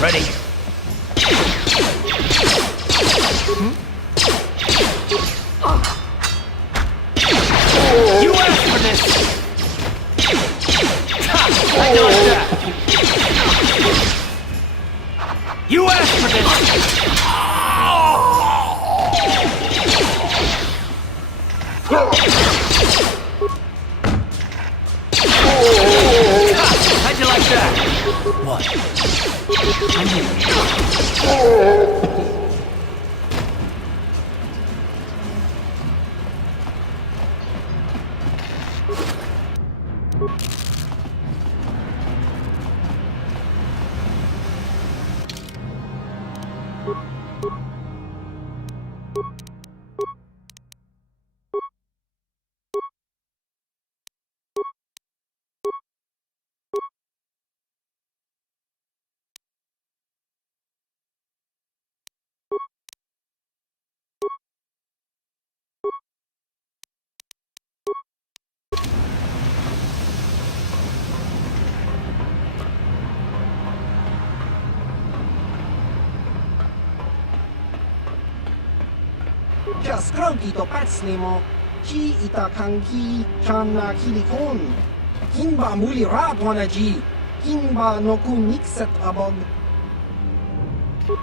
Ready? You asked for this! I know like that! You asked for this! How'd you like that? What? Just cranky to pats nimo. Chi ita kanki chana kilikon. Kinba muli ratwana ji. Kinba no kunikset abog.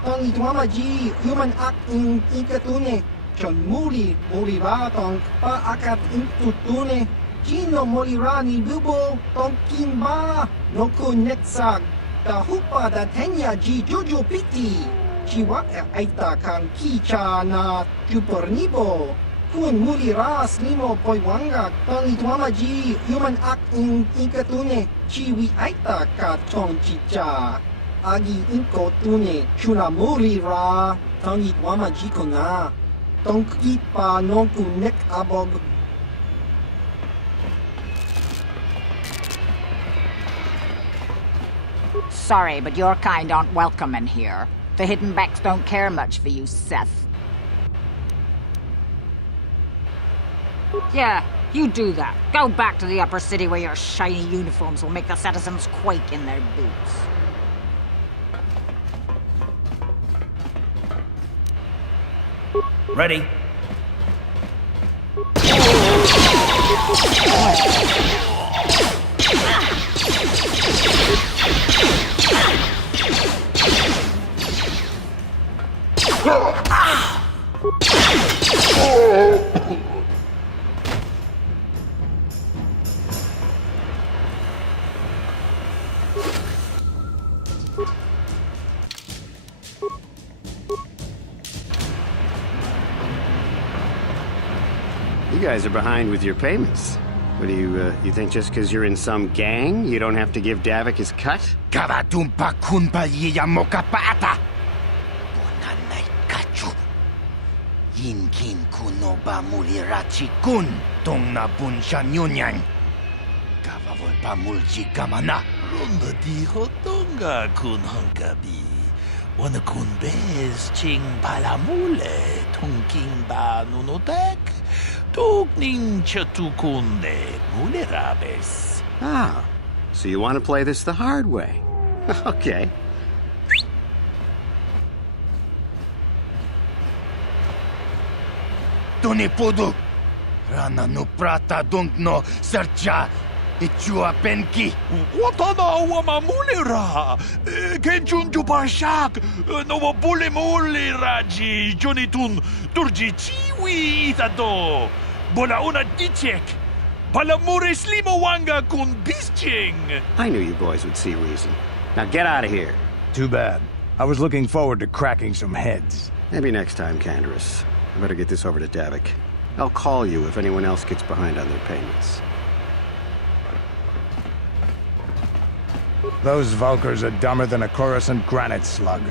Tong itwama ji human act in ikatune. Chon muli ratong pa akat intutune. Chino muli rani bubo tong kinba no kunetsag. Tahupa da tenya ji juju piti. Chiwak aita kang kicha na chupornibo. Kun muli ras nimo poiwanga tong itwama ji human act in ikatune. Chiwi aita ka tong chicha. Agi inko tune chuna muli ra tong itwama ji kona. Tong kipa non kunek abog. Sorry, but your kind aren't welcome in here. The hidden Beks don't care much for you, Seth. Yeah, you do that. Go back to the upper city where your shiny uniforms will make the citizens quake in their boots. Ready? You guys are behind with your payments. What do you think just because you're in some gang, you don't have to give Davik his cut? Karatumpa kunpa yiyamoka paata! Bonanay kachu. Yinkin kunoba mulirachi kun tong na bunsha nyunyan. Kavavol pa mulchi kamana. Ronda dijo tonga kun hankabi. Wana kun bez ching palamule tongking ba nunotek. Tukning chatukunde mulerabes. Ah, so you want to play this the hard way. Okay. Tunipudu. Rana no prata dungno sercha. Ichua penki. Watana wama mulera. Kenchunju parshak. No bule muleraji. Jonitun turji chiwi itado. Bola una dichek. Palamuris limawanga kun bisching. I knew you boys would see reason. Now get out of here. Too bad. I was looking forward to cracking some heads. Maybe next time, Canderous. I better get this over to Davik. I'll call you if anyone else gets behind on their payments. Those Valkyrs are dumber than a Coruscant granite slug.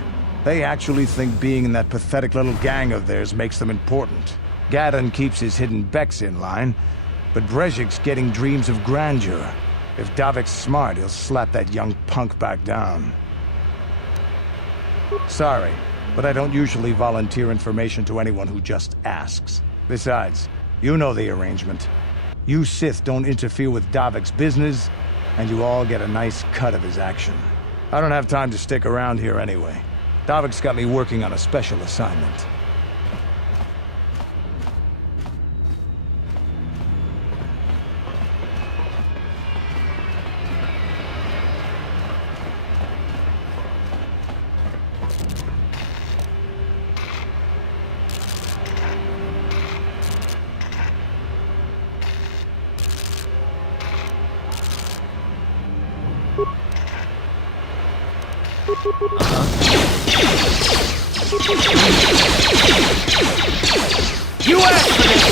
They actually think being in that pathetic little gang of theirs makes them important. Gadon keeps his hidden Beks in line, but Brezhik's getting dreams of grandeur. If Davik's smart, he'll slap that young punk back down. Sorry, but I don't usually volunteer information to anyone who just asks. Besides, you know the arrangement. You Sith don't interfere with Davik's business, and you all get a nice cut of his action. I don't have time to stick around here anyway. Davik's got me working on a special assignment. You asked for this!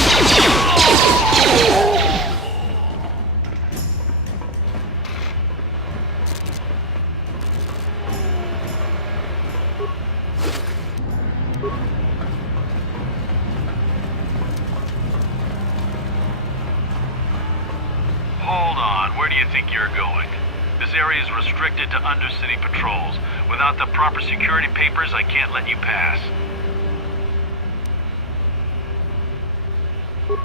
Hold on, where do you think you're going? This area is restricted to undercity patrols. Without the proper security papers, I can't let you pass.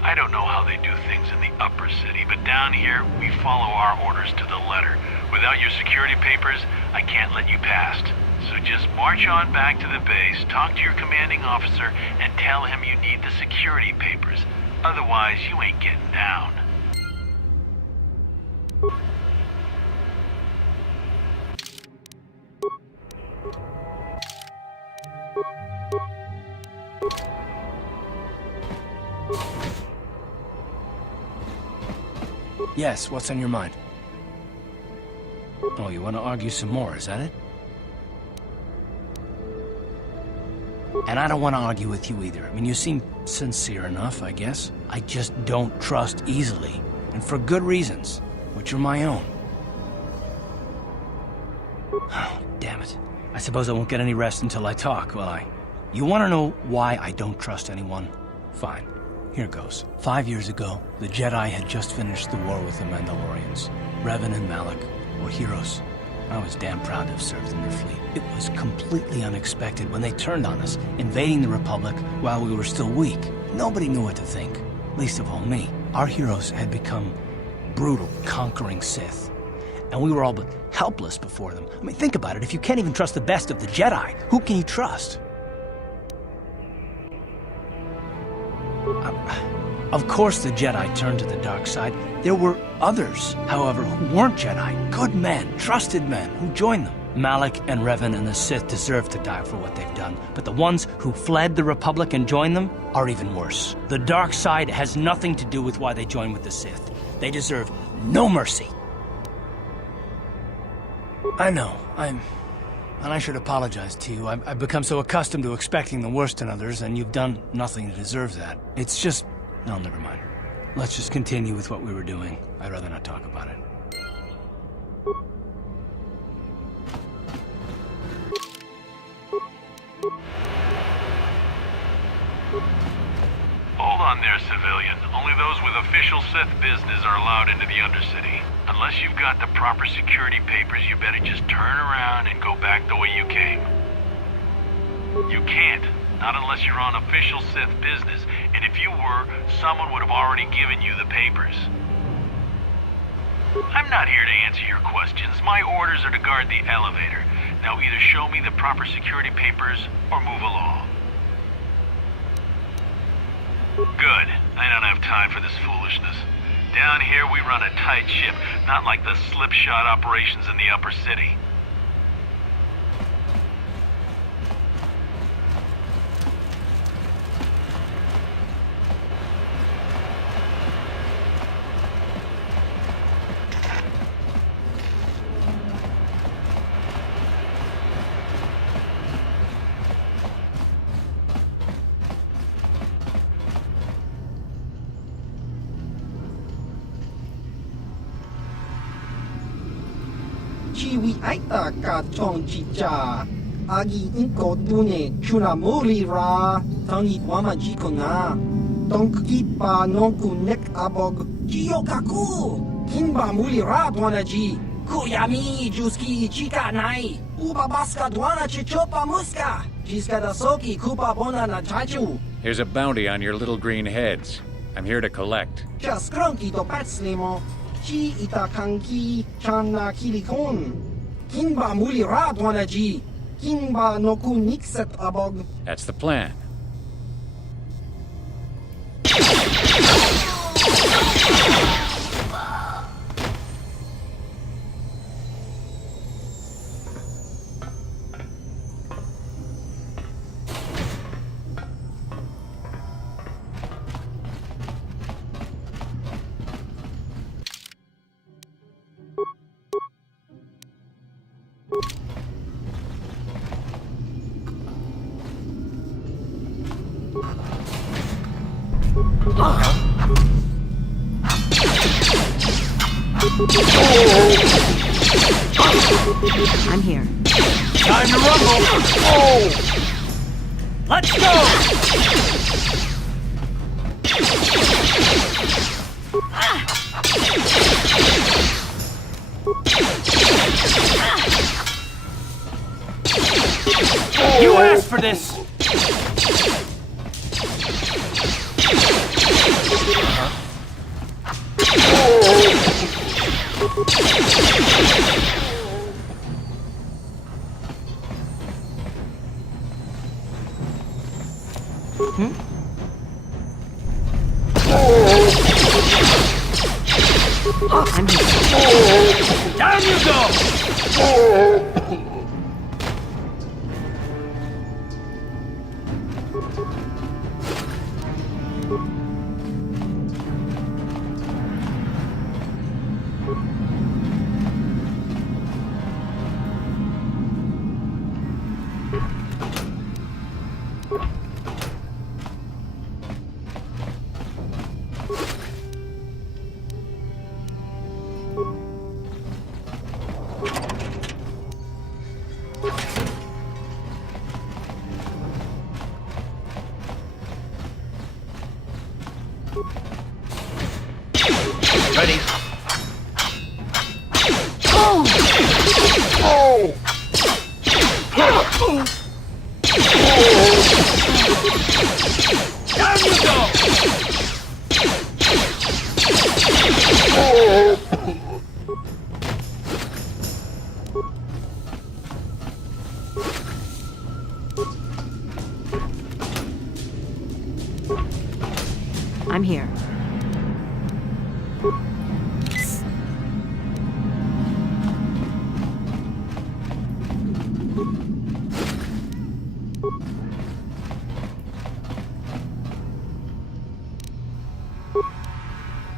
I don't know how they do things in the upper city, but down here, we follow our orders to the letter. Without your security papers, I can't let you past. So just march on back to the base, talk to your commanding officer, and tell him you need the security papers. Otherwise, you ain't getting down. Yes, what's on your mind? Oh, you want to argue some more, is that it? And I don't want to argue with you either. I mean, you seem sincere enough, I guess. I just don't trust easily. And for good reasons, which are my own. Oh, damn it. I suppose I won't get any rest until I talk, will I? You want to know why I don't trust anyone? Fine. Here goes. 5 years ago, the Jedi had just finished the war with the Mandalorians. Revan and Malak were heroes. I was damn proud to have served in their fleet. It was completely unexpected when they turned on us, invading the Republic while we were still weak. Nobody knew what to think, least of all me. Our heroes had become brutal, conquering Sith. And we were all but helpless before them. I mean, think about it. If you can't even trust the best of the Jedi, who can you trust? Of course the Jedi turned to the dark side. There were others, however, who weren't Jedi. Good men, trusted men, who joined them. Malak and Revan and the Sith deserve to die for what they've done, but the ones who fled the Republic and joined them are even worse. The dark side has nothing to do with why they joined with the Sith. They deserve no mercy. I know, and I should apologize to you. I've become so accustomed to expecting the worst in others, and you've done nothing to deserve that. It's just... No, never mind. Let's just continue with what we were doing. I'd rather not talk about it. Hold on there, civilian. Only those with official Sith business are allowed into the undercity. Unless you've got the proper security papers, you better just turn around and go back the way you came. You can't. Not unless you're on official Sith business. And if you were, someone would have already given you the papers. I'm not here to answer your questions. My orders are to guard the elevator. Now either show me the proper security papers or move along. Good. I don't have time for this foolishness. Down here we run a tight ship, not like the slipshod operations in the upper city. Chiwi aita ka chong chicha. Agi inko tune chuna muri ra. Tangi wama jikona. Tonk ipa nonku nek abog. Jiyokaku. Kinba muri ra dwana ji. Kuyami juski chika nai. Uba baska dwana chichopa muska. Jiska da soki kupa bona na chachu. Here's a bounty on your little green heads. I'm here to collect. Just cronky to patslimo. Chi ita kanki chana kilikon. Kinba muli rat wanaji. Kinba no kunikset abog. That's the plan. I'm here. Time to rumble! Oh! Let's go! You asked for this! I'm here. Down you go! Ready? Down you go! I'm here.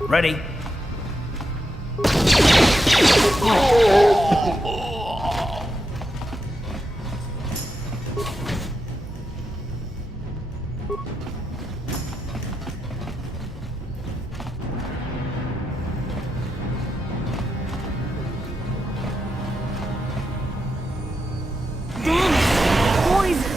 Ready? Damn it! Poison!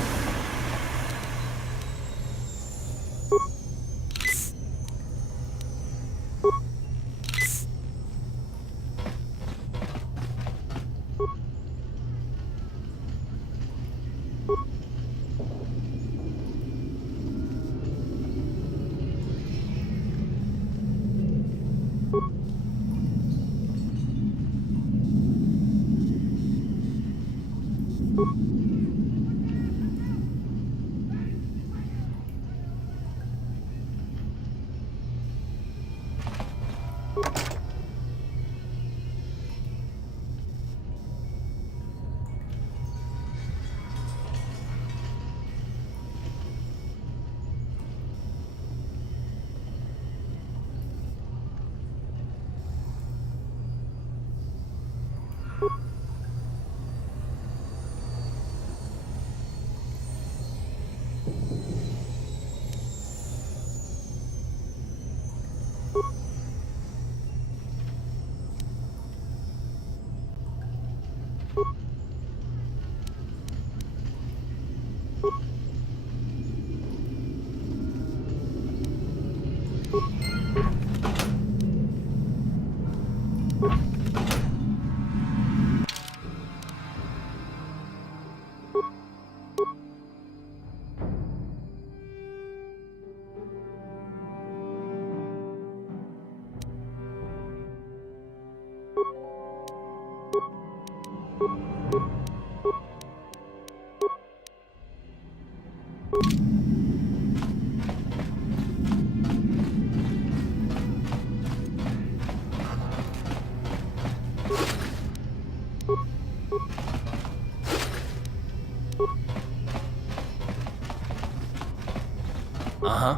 Uh-huh.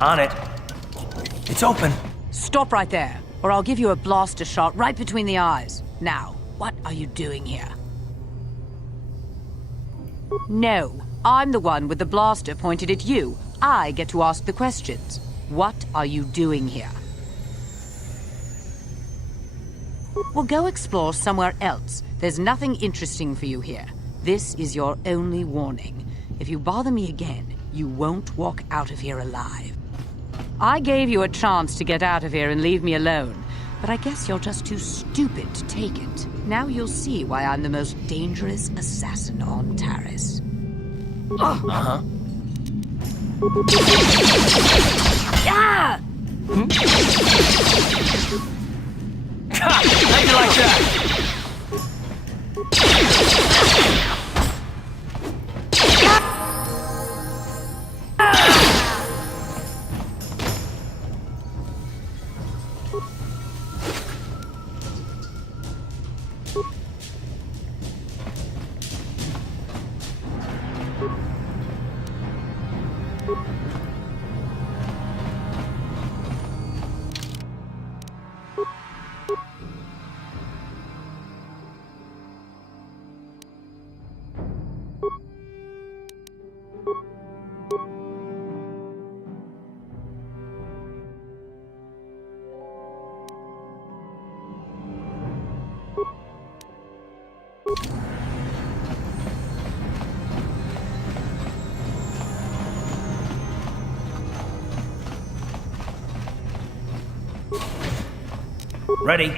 On it. It's open. Stop right there, or I'll give you a blaster shot right between the eyes. Now, what are you doing here? No, I'm the one with the blaster pointed at you. I get to ask the questions. What are you doing here? Well, go explore somewhere else. There's nothing interesting for you here. This is your only warning. If you bother me again, you won't walk out of here alive. I gave you a chance to get out of here and leave me alone, but I guess you're just too stupid to take it. Now you'll see why I'm the most dangerous assassin on Taris. Uh-huh. Ah! How'd you like that? Ready?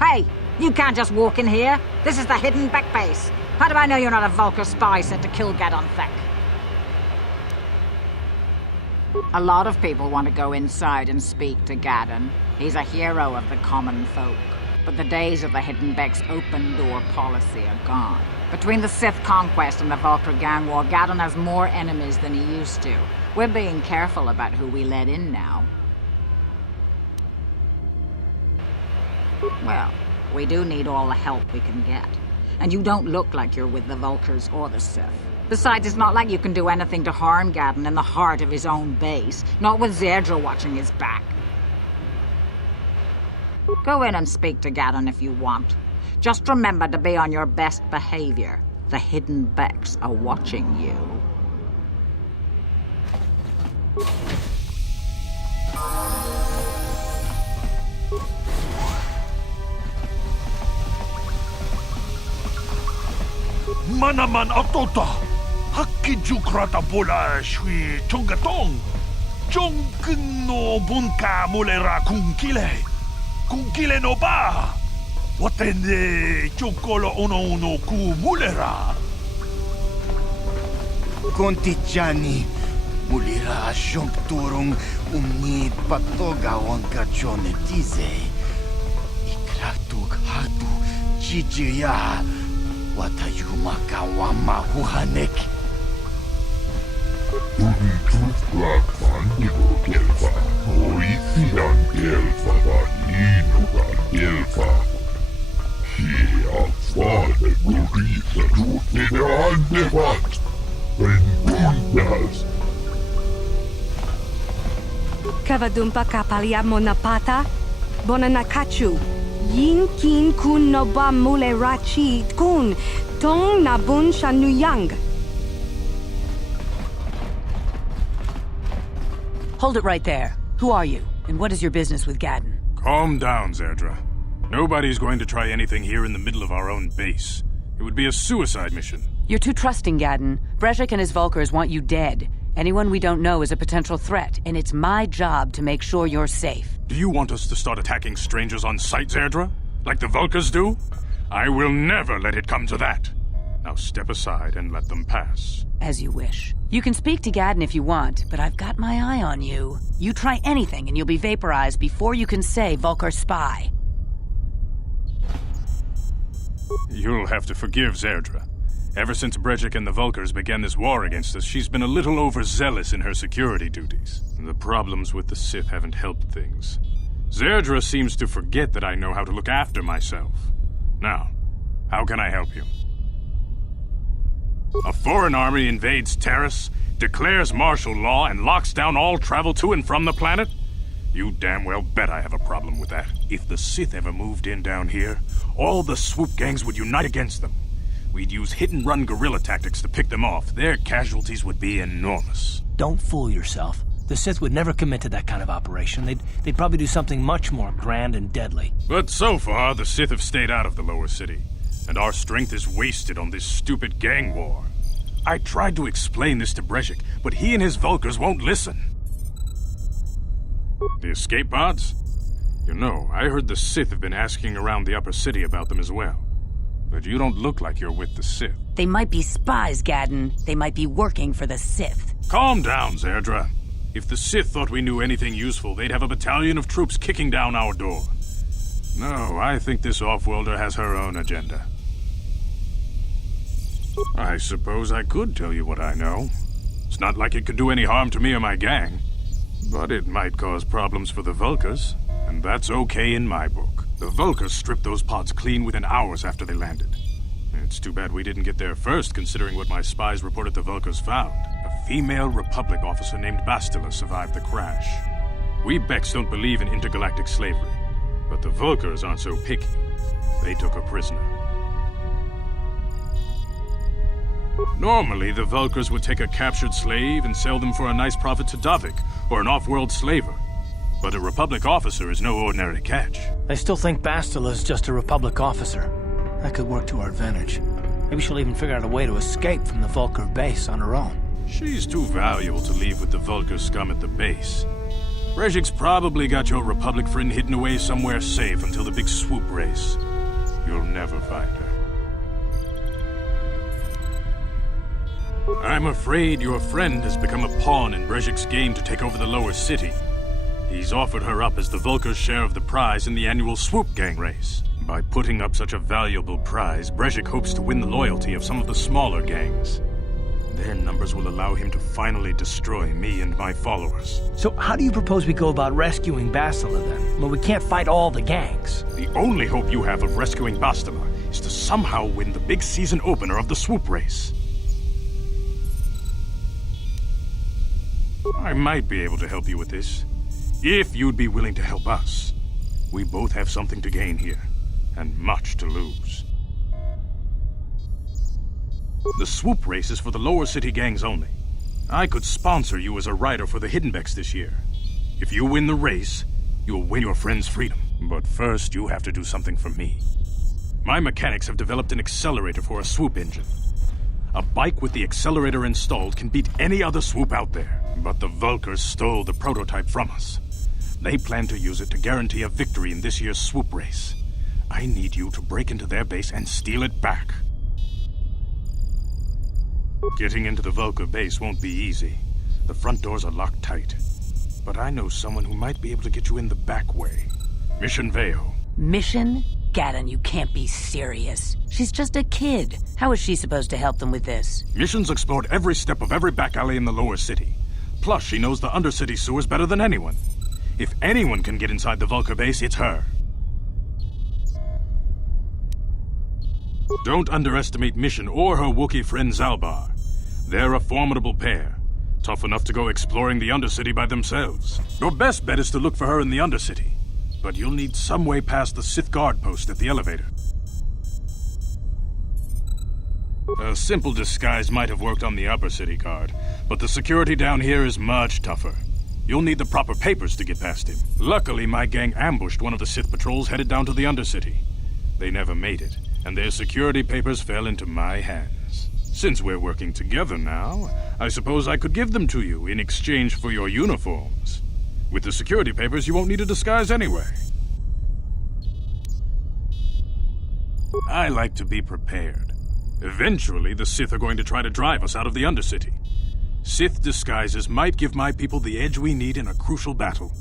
Hey, you can't just walk in here. This is the hidden Bek base. How do I know you're not a Vulkar spy sent to kill Gadon Thek? A lot of people want to go inside and speak to Gadon. He's a hero of the common folk. But the days of the hidden Bek's open-door policy are gone. Between the Sith conquest and the Vulkar gang war, Gadon has more enemies than he used to. We're being careful about who we let in now. Well, we do need all the help we can get. And you don't look like you're with the Vulkars or the Sith. Besides, it's not like you can do anything to harm Gadon in the heart of his own base. Not with Zedra watching his back. Go in and speak to Gadon if you want. Just remember to be on your best behavior. The hidden Beks are watching you. Manaman atota, hakkijukrata bola shui chongatong, chongkin no bunka mulera kunkile no ba, watende chokolo ono ku mulera. Kontichani, mulera shonkturung umni patoga wankachone tize, ikratuk hatu chichiya. Watayumaka wama huhanek. Uni tufla fanyo kelva. Oi Kavadumpa kapalia monapata, bonanakachu, yin kin kun noba mule rachi kun, tong nabun shanuyang. Hold it right there. Who are you, and what is your business with Gadon? Calm down, Zerdra. Nobody's going to try anything here in the middle of our own base. It would be a suicide mission. You're too trusting, Gadon. Brezhik and his Vulkars want you dead. Anyone we don't know is a potential threat, and it's my job to make sure you're safe. Do you want us to start attacking strangers on sight, Zerdra? Like the Vulkars do? I will never let it come to that. Now step aside and let them pass. As you wish. You can speak to Gadon if you want, but I've got my eye on you. You try anything and you'll be vaporized before you can say Vulkar spy. You'll have to forgive Zerdra. Ever since Brezhik and the Vulkars began this war against us, she's been a little overzealous in her security duties. The problems with the Sith haven't helped things. Zerdra seems to forget that I know how to look after myself. Now, how can I help you? A foreign army invades Terrace, declares martial law, and locks down all travel to and from the planet? You damn well bet I have a problem with that. If the Sith ever moved in down here, all the swoop gangs would unite against them. We'd use hit-and-run guerrilla tactics to pick them off. Their casualties would be enormous. Don't fool yourself. The Sith would never commit to that kind of operation. They'd probably do something much more grand and deadly. But so far, the Sith have stayed out of the lower city, and our strength is wasted on this stupid gang war. I tried to explain this to Brezhik, but he and his Vulkars won't listen. The escape pods? You know, I heard the Sith have been asking around the upper city about them as well. But you don't look like you're with the Sith. They might be spies, Gadon. They might be working for the Sith. Calm down, Zerdra. If the Sith thought we knew anything useful, they'd have a battalion of troops kicking down our door. No, I think this off-worlder has her own agenda. I suppose I could tell you what I know. It's not like it could do any harm to me or my gang. But it might cause problems for the Vulkars, and that's okay in my book. The Vulkars stripped those pods clean within hours after they landed. It's too bad we didn't get there first, considering what my spies reported the Vulkars found. A female Republic officer named Bastila survived the crash. We Beks don't believe in intergalactic slavery, but the Vulkars aren't so picky. They took her prisoner. Normally, the Vulkars would take a captured slave and sell them for a nice profit to Davik, or an off-world slaver. But a Republic officer is no ordinary catch. I still think Bastila's just a Republic officer. That could work to our advantage. Maybe she'll even figure out a way to escape from the Vulkar base on her own. She's too valuable to leave with the Vulkar scum at the base. Brezhik's probably got your Republic friend hidden away somewhere safe until the big swoop race. You'll never find her. I'm afraid your friend has become a pawn in Brezhik's game to take over the lower city. He's offered her up as the Vulkar's share of the prize in the annual swoop gang race. By putting up such a valuable prize, Brezhik hopes to win the loyalty of some of the smaller gangs. Their numbers will allow him to finally destroy me and my followers. So how do you propose we go about rescuing Bastila then? Well, we can't fight all the gangs. The only hope you have of rescuing Bastila is to somehow win the big season opener of the swoop race. I might be able to help you with this, if you'd be willing to help us. We both have something to gain here, and much to lose. The swoop race is for the lower city gangs only. I could sponsor you as a rider for the Hidden Beks this year. If you win the race, you'll win your friend's freedom. But first, you have to do something for me. My mechanics have developed an accelerator for a swoop engine. A bike with the accelerator installed can beat any other swoop out there. But the Vulkars stole the prototype from us. They plan to use it to guarantee a victory in this year's swoop race. I need you to break into their base and steal it back. Getting into the Vulkar base won't be easy. The front doors are locked tight. But I know someone who might be able to get you in the back way. Mission Veo. Mission? Gadon, you can't be serious. She's just a kid. How is she supposed to help them with this? Mission's explored every step of every back alley in the lower city. Plus, she knows the undercity sewers better than anyone. If anyone can get inside the Vulkar base, it's her. Don't underestimate Mission or her Wookiee friend Zalbar. They're a formidable pair, tough enough to go exploring the Undercity by themselves. Your best bet is to look for her in the Undercity, but you'll need some way past the Sith guard post at the elevator. A simple disguise might have worked on the upper city guard, but the security down here is much tougher. You'll need the proper papers to get past him. Luckily, my gang ambushed one of the Sith patrols headed down to the Undercity. They never made it, and their security papers fell into my hands. Since we're working together now, I suppose I could give them to you in exchange for your uniforms. With the security papers, you won't need a disguise anyway. I like to be prepared. Eventually, the Sith are going to try to drive us out of the Undercity. Sith disguises might give my people the edge we need in a crucial battle.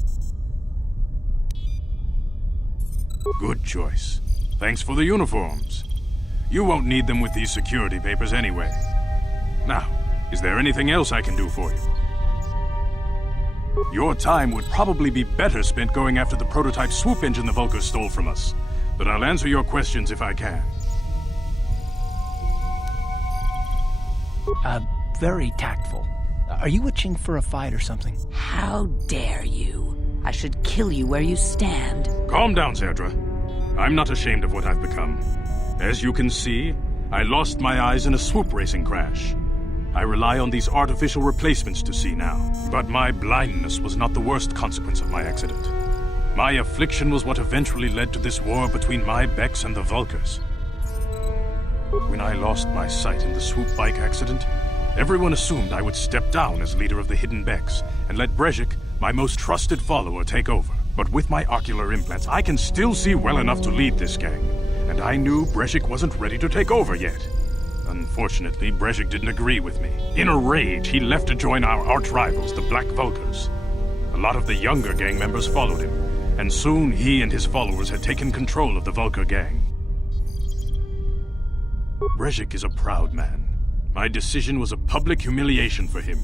Good choice. Thanks for the uniforms. You won't need them with these security papers anyway. Now, is there anything else I can do for you? Your time would probably be better spent going after the prototype swoop engine the Vulkars stole from us, but I'll answer your questions if I can. Very tactful. Are you itching for a fight or something? How dare you? I should kill you where you stand. Calm down, Zerdra. I'm not ashamed of what I've become. As you can see, I lost my eyes in a swoop racing crash. I rely on these artificial replacements to see now. But my blindness was not the worst consequence of my accident. My affliction was what eventually led to this war between my Beks and the Vulkars. When I lost my sight in the swoop bike accident, everyone assumed I would step down as leader of the hidden Beks and let Brejik, my most trusted follower, take over. But with my ocular implants, I can still see well enough to lead this gang, and I knew Brejik wasn't ready to take over yet. Unfortunately, Brejik didn't agree with me. In a rage, he left to join our arch-rivals, the Black Vulkars. A lot of the younger gang members followed him, and soon he and his followers had taken control of the Vulkar gang. Brejik is a proud man. My decision was a public humiliation for him.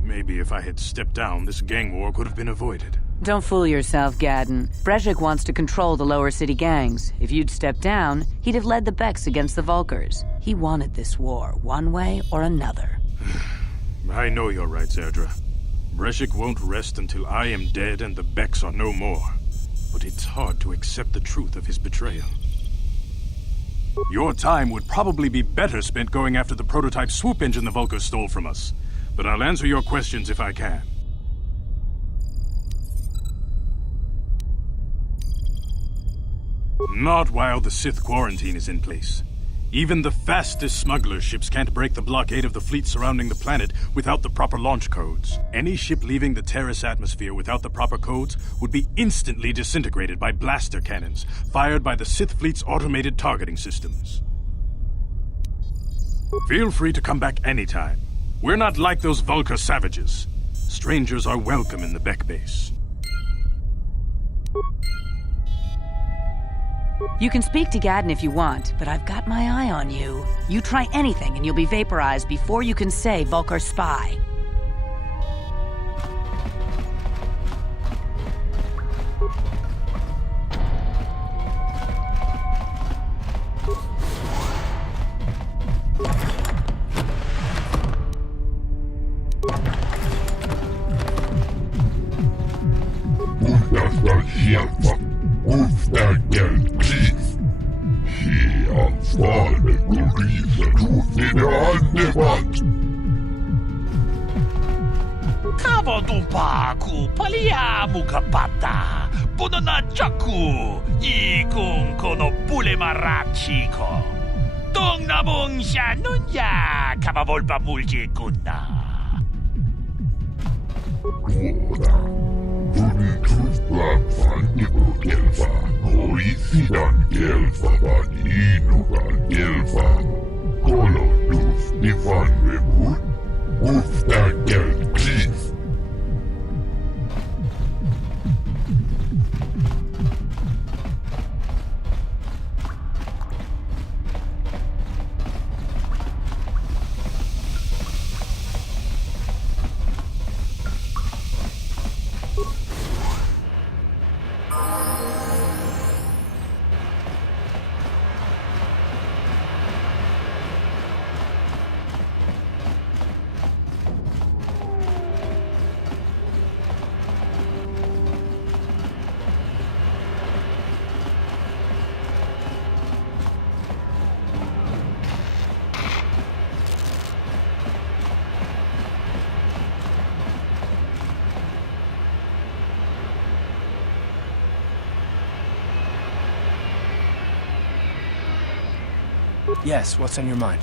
Maybe if I had stepped down, this gang war could have been avoided. Don't fool yourself, Gadon. Brejik wants to control the lower city gangs. If you'd stepped down, he'd have led the Beks against the Vulkars. He wanted this war, one way or another. I know you're right, Zerdra. Brejik won't rest until I am dead and the Beks are no more. But it's hard to accept the truth of his betrayal. Your time would probably be better spent going after the prototype swoop engine the Vulkars stole from us. But I'll answer your questions if I can. Not while the Sith quarantine is in place. Even the fastest smuggler ships can't break the blockade of the fleet surrounding the planet without the proper launch codes. Any ship leaving the Terrace atmosphere without the proper codes would be instantly disintegrated by blaster cannons fired by the Sith fleet's automated targeting systems. Feel free to come back anytime. We're not like those Vulkar savages. Strangers are welcome in the Bek base. You can speak to Gadon if you want, but I've got my eye on you. You try anything and you'll be vaporized before you can say Vulkar spy. Kavadumpa paliamu kapata bunana chaku ikung kono pule marachiko tong nabong siya nunya kavavolpa multi kunna. Yes, what's on your mind?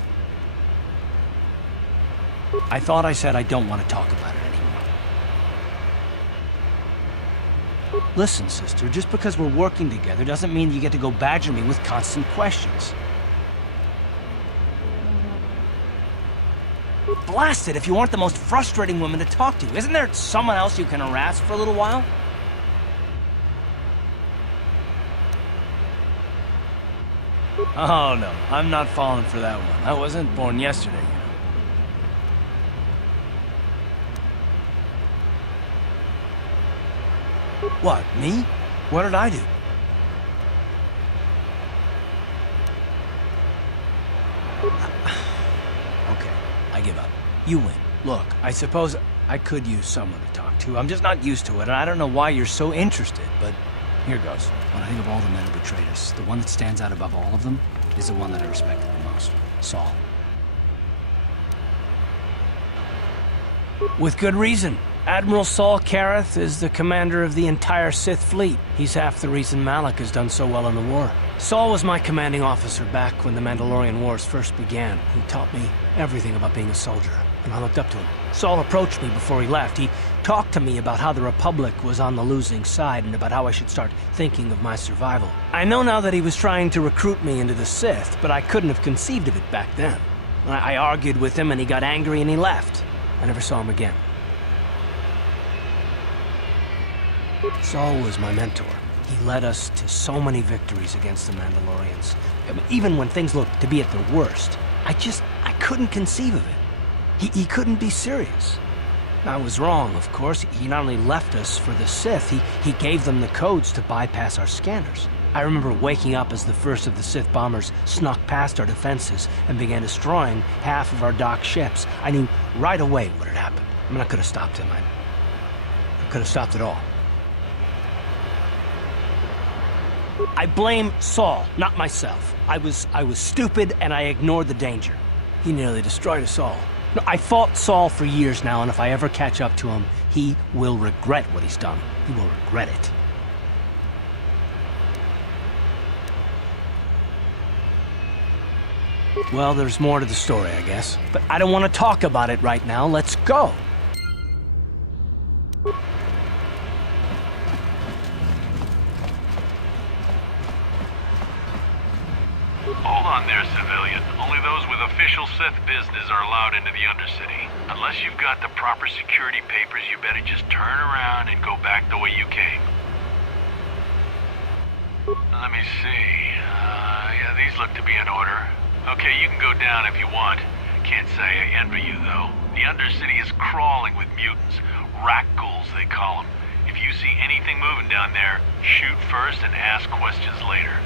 I thought I said I don't want to talk about it anymore. Listen, sister, just because we're working together doesn't mean you get to go badger me with constant questions. Blast it if you aren't the most frustrating woman to talk to. Isn't there someone else you can harass for a little while? Oh no, I'm not falling for that one. I wasn't born yesterday, you know. What, me? What did I do? Okay, I give up. You win. Look, I suppose I could use someone to talk to. I'm just not used to it, and I don't know why you're so interested, but here goes. When I think of all the men who betrayed us, the one that stands out above all of them is the one that I respected the most. Saul. With good reason. Admiral Saul Kareth is the commander of the entire Sith fleet. He's half the reason Malak has done so well in the war. Saul was my commanding officer back when the Mandalorian Wars first began. He taught me everything about being a soldier, and I looked up to him. Saul approached me before he left. He talked to me about how the Republic was on the losing side and about how I should start thinking of my survival. I know now that he was trying to recruit me into the Sith, but I couldn't have conceived of it back then. I argued with him and he got angry and he left. I never saw him again. Saul was my mentor. He led us to so many victories against the Mandalorians. Even when things looked to be at their worst, I couldn't conceive of it. He couldn't be serious. I was wrong, of course. He not only left us for the Sith, he gave them the codes to bypass our scanners. I remember waking up as the first of the Sith bombers snuck past our defenses and began destroying half of our docked ships. I knew right away what had happened. I mean, I could have stopped him. I could have stopped it all. I blame Saul, not myself. I was stupid and I ignored the danger. He nearly destroyed us all. No, I fought Saul for years now, and if I ever catch up to him, he will regret what he's done. He will regret it. Well, there's more to the story, I guess. But I don't want to talk about it right now. Let's go. Hold on there, civilian. Only those with official Sith business are allowed into the undercity. Unless you've got the proper security papers, you better just turn around and go back the way you came. Let me see. Yeah, these look to be in order. Okay, you can go down if you want. Can't say I envy you, though. The undercity is crawling with mutants. Rat ghouls, they call them. If you see anything moving down there, shoot first and ask questions later.